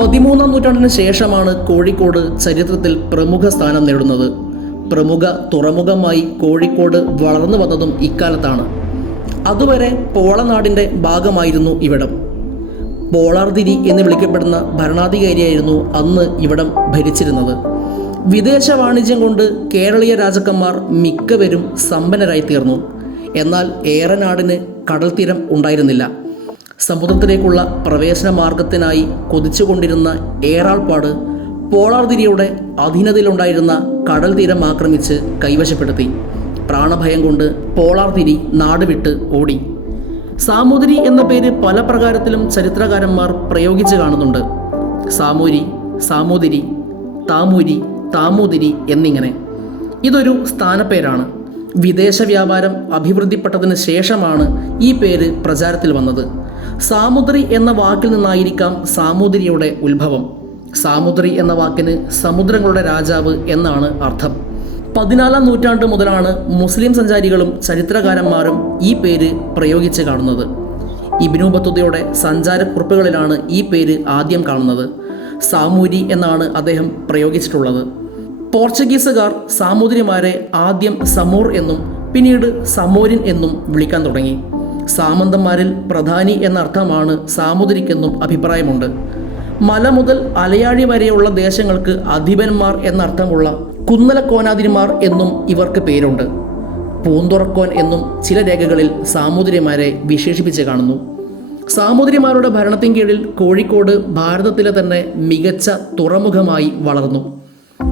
പതിമൂന്നാം നൂറ്റാണ്ടിന് ശേഷമാണ് കോഴിക്കോട് ചരിത്രത്തിൽ പ്രമുഖ സ്ഥാനം നേടുന്നത്. പ്രമുഖ തുറമുഖമായി കോഴിക്കോട് വളർന്നു വന്നതും ഇക്കാലത്താണ്. അതുവരെ പോളനാടിന്റെ ഭാഗമായിരുന്നു ഇവിടം. പോളാർതിരി എന്ന് വിളിക്കപ്പെടുന്ന ഭരണാധികാരിയായിരുന്നു അന്ന് ഇവിടം ഭരിച്ചിരുന്നത്. വിദേശ വാണിജ്യം കൊണ്ട് കേരളീയ രാജാക്കന്മാർ മിക്കവരും സമ്പന്നരായി തീർന്നു എന്നാൽ ഏറനാടിന് കടൽ തീരം ഉണ്ടായിരുന്നില്ല. സമുദ്രത്തിലേക്കുള്ള പ്രവേശന മാർഗത്തിനായി കൊതിച്ചുകൊണ്ടിരുന്ന ഏറാൾപ്പാട് പോളാർതിരിയുടെ അധീനതയിലുണ്ടായിരുന്ന കടൽ തീരം ആക്രമിച്ച് കൈവശപ്പെടുത്തി. പ്രാണഭയം കൊണ്ട് പോളാർതിരി തിരി നാടുവിട്ട് ഓടി. സാമൂതിരി എന്ന പേര് പല പ്രകാരത്തിലും ചരിത്രകാരന്മാർ പ്രയോഗിച്ച് കാണുന്നുണ്ട്. സാമൂരി സാമൂതിരി താമൂരി താമൂതിരി എന്നിങ്ങനെ. ഇതൊരു സ്ഥാനപ്പേരാണ്. വിദേശ വ്യാപാരം അഭിവൃദ്ധിപ്പെട്ടതിന് ശേഷമാണ് ഈ പേര് പ്രചാരത്തിൽ വന്നത്. സാമുദ്രി എന്ന വാക്കിൽ നിന്നായിരിക്കാം സാമൂതിരിയുടെ ഉത്ഭവം. സാമുദ്രി എന്ന വാക്കിന് സമുദ്രങ്ങളുടെ രാജാവ് എന്നാണ് അർത്ഥം. പതിനാലാം നൂറ്റാണ്ട് മുതലാണ് മുസ്ലിം സഞ്ചാരികളും ചരിത്രകാരന്മാരും ഈ പേര് പ്രയോഗിച്ച് കാണുന്നത്. ഇബ്നു ബത്തുതയുടെ സഞ്ചാരക്കുറിപ്പുകളിലാണ് ഈ പേര് ആദ്യം കാണുന്നത്. സാമൂരി എന്നാണ് അദ്ദേഹം പ്രയോഗിച്ചിട്ടുള്ളത്. പോർച്ചുഗീസുകാർ സാമൂതിരിമാരെ ആദ്യം സമൂർ എന്നും പിന്നീട് സമൂരിൻ എന്നും വിളിക്കാൻ തുടങ്ങി. സാമന്തന്മാരിൽ പ്രധാനി എന്നർത്ഥമാണ് സാമുദ്രിക്കെന്നും അഭിപ്രായമുണ്ട്. മല മുതൽ അലയാഴി വരെയുള്ള ദേശങ്ങൾക്ക് അധിപന്മാർ എന്നർത്ഥമുള്ള കുന്നലക്കോനാതിരിമാർ എന്നും ഇവർക്ക് പേരുണ്ട്. പൂന്തുറക്കോൻ എന്നും ചില രേഖകളിൽ സാമൂതിരിമാരെ വിശേഷിപ്പിച്ച് കാണുന്നു. സാമൂതിരിമാരുടെ ഭരണത്തിൻ കീഴിൽ കോഴിക്കോട് ഭാരതത്തിലെ തന്നെ മികച്ച തുറമുഖമായി വളർന്നു.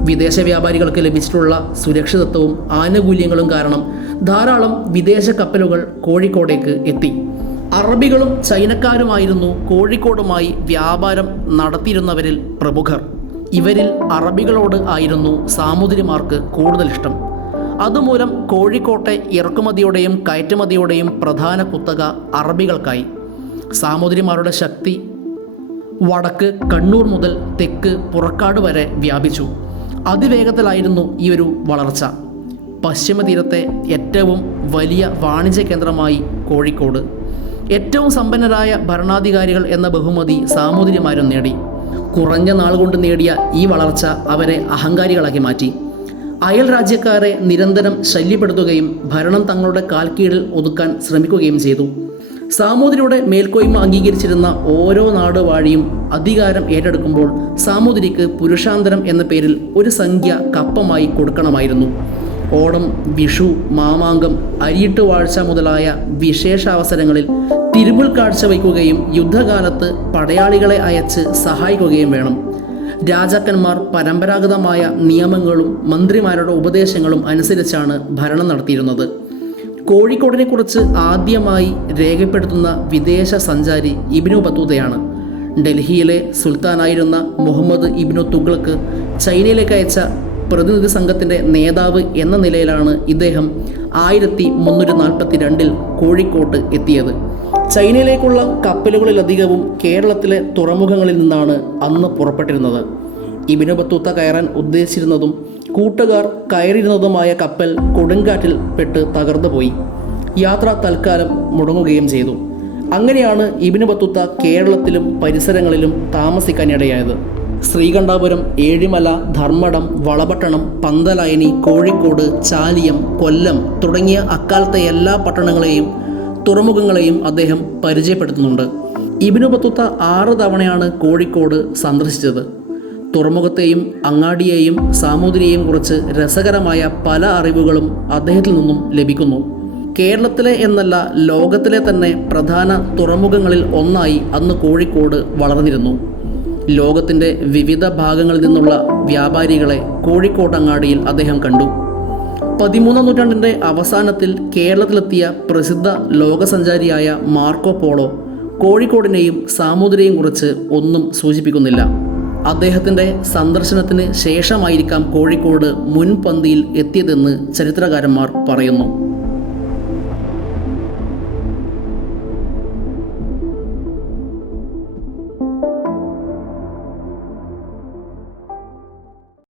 വിദേശ വ്യാപാരികൾക്ക് ലഭിച്ചിട്ടുള്ള സുരക്ഷിതത്വവും ആനുകൂല്യങ്ങളും കാരണം ധാരാളം വിദേശ കപ്പലുകൾ കോഴിക്കോടേക്ക് എത്തി. അറബികളും ചൈനക്കാരുമായിരുന്നു കോഴിക്കോടുമായി വ്യാപാരം നടത്തിയിരുന്നവരിൽ പ്രമുഖർ. ഇവരിൽ അറബികളോട് ആയിരുന്നു സാമൂതിരിമാർക്ക് കൂടുതൽ ഇഷ്ടം. അതുമൂലം കോഴിക്കോട്ടെ ഇറക്കുമതിയുടെയും കയറ്റുമതിയുടെയും പ്രധാന കുത്തക അറബികൾക്കായി. സാമൂതിരിമാരുടെ ശക്തി വടക്ക് കണ്ണൂർ മുതൽ തെക്ക് പുറക്കാട് വരെ വ്യാപിച്ചു. അതിവേഗത്തിലായിരുന്നു ഈ ഒരു വളർച്ച. പശ്ചിമതീരത്തെ ഏറ്റവും വലിയ വാണിജ്യ കേന്ദ്രമായി കോഴിക്കോട്. ഏറ്റവും സമ്പന്നരായ ഭരണാധികാരികൾ എന്ന ബഹുമതി സാമൂതിരിമാരും നേടി. കുറഞ്ഞ നാൾ കൊണ്ട് നേടിയ ഈ വളർച്ച അവരെ അഹങ്കാരികളാക്കി മാറ്റി. അയൽ രാജ്യക്കാരെ നിരന്തരം ശല്യപ്പെടുത്തുകയും ഭരണം തങ്ങളുടെ കാൽക്കീഴിൽ ഒതുക്കാൻ ശ്രമിക്കുകയും ചെയ്തു. സാമൂതിരിയുടെ മേൽക്കോയ്മ അംഗീകരിച്ചിരുന്ന ഓരോ നാട് വാഴിയും അധികാരം ഏറ്റെടുക്കുമ്പോൾ സാമൂതിരിക്ക് പുരുഷാന്തരം എന്ന പേരിൽ ഒരു സംഖ്യ കപ്പമായി കൊടുക്കണമായിരുന്നു. ഓണം വിഷു മാമാങ്കം അരിയിട്ട് വാഴ്ച മുതലായ വിശേഷ അവസരങ്ങളിൽ തിരുമുൽ കാഴ്ച വയ്ക്കുകയും യുദ്ധകാലത്ത് പടയാളികളെ അയച്ച് സഹായിക്കുകയും വേണം. രാജാക്കന്മാർ പരമ്പരാഗതമായ നിയമങ്ങളും മന്ത്രിമാരുടെ ഉപദേശങ്ങളും അനുസരിച്ചാണ് ഭരണം നടത്തിയിരുന്നത്. കോഴിക്കോടിനെ കുറിച്ച് ആദ്യമായി രേഖപ്പെടുത്തുന്ന വിദേശ സഞ്ചാരി ഇബിനു ബത്തൂതയാണ്. ഡൽഹിയിലെ സുൽത്താനായിരുന്ന മുഹമ്മദ് ഇബ്നു തുഗ്ലക്ക് ചൈനയിലേക്ക് അയച്ച പ്രതിനിധി സംഘത്തിന്റെ നേതാവ് എന്ന നിലയിലാണ് ഇദ്ദേഹം ആയിരത്തി മുന്നൂറ്റി നാൽപ്പത്തി രണ്ടിൽ കോഴിക്കോട്ട് എത്തിയത്. ചൈനയിലേക്കുള്ള കപ്പലുകളിലധികവും കേരളത്തിലെ തുറമുഖങ്ങളിൽ നിന്നാണ് അന്ന് പുറപ്പെട്ടിരുന്നത്. ഇബിനു ബത്തൂത്ത കയറാൻ ഉദ്ദേശിച്ചിരുന്നതും കൂട്ടുകാർ കയറിയിരുന്നതുമായ കപ്പൽ കൊടുങ്കാറ്റിൽ പെട്ട് തകർന്നുപോയി. യാത്ര തൽക്കാലം മുടങ്ങുകയും ചെയ്തു. അങ്ങനെയാണ് ഇബിനു ബത്തൂത്ത കേരളത്തിലും പരിസരങ്ങളിലും താമസിക്കാനിടയായത്. ശ്രീകണ്ഠാപുരം ഏഴിമല ധർമ്മടം വളപട്ടണം പന്തലായനി കോഴിക്കോട് ചാലിയം കൊല്ലം തുടങ്ങിയ അക്കാലത്തെ എല്ലാ പട്ടണങ്ങളെയും തുറമുഖങ്ങളെയും അദ്ദേഹം പരിചയപ്പെടുത്തുന്നുണ്ട്. ഇബിനു ബത്തുത്ത ആറ് തവണയാണ് കോഴിക്കോട് സന്ദർശിച്ചത്. തുറമുഖത്തെയും അങ്ങാടിയെയും സാമൂതിരിയെയും കുറിച്ച് രസകരമായ പല അറിവുകളും അദ്ദേഹത്തിൽ നിന്നും ലഭിക്കുന്നു. കേരളത്തിലെ എന്നല്ല ലോകത്തിലെ തന്നെ പ്രധാന തുറമുഖങ്ങളിൽ ഒന്നായി അന്ന് കോഴിക്കോട് വളർന്നിരുന്നു. ലോകത്തിന്റെ വിവിധ ഭാഗങ്ങളിൽ നിന്നുള്ള വ്യാപാരികളെ കോഴിക്കോട്ടങ്ങാടിയിൽ അദ്ദേഹം കണ്ടു. പതിമൂന്നാം നൂറ്റാണ്ടിന്റെ അവസാനത്തിൽ കേരളത്തിലെത്തിയ പ്രസിദ്ധ ലോകസഞ്ചാരിയായ മാർക്കോ പോളോ കോഴിക്കോടിനെയും സാമൂതിരിയെയും കുറിച്ച് ഒന്നും സൂചിപ്പിക്കുന്നില്ല. അദ്ദേഹത്തിന്റെ സന്ദർശനത്തിന് ശേഷമായിരിക്കാം കോഴിക്കോട് മുൻപന്തിയിൽ എത്തിയതെന്ന് ചരിത്രകാരന്മാർ പറയുന്നു.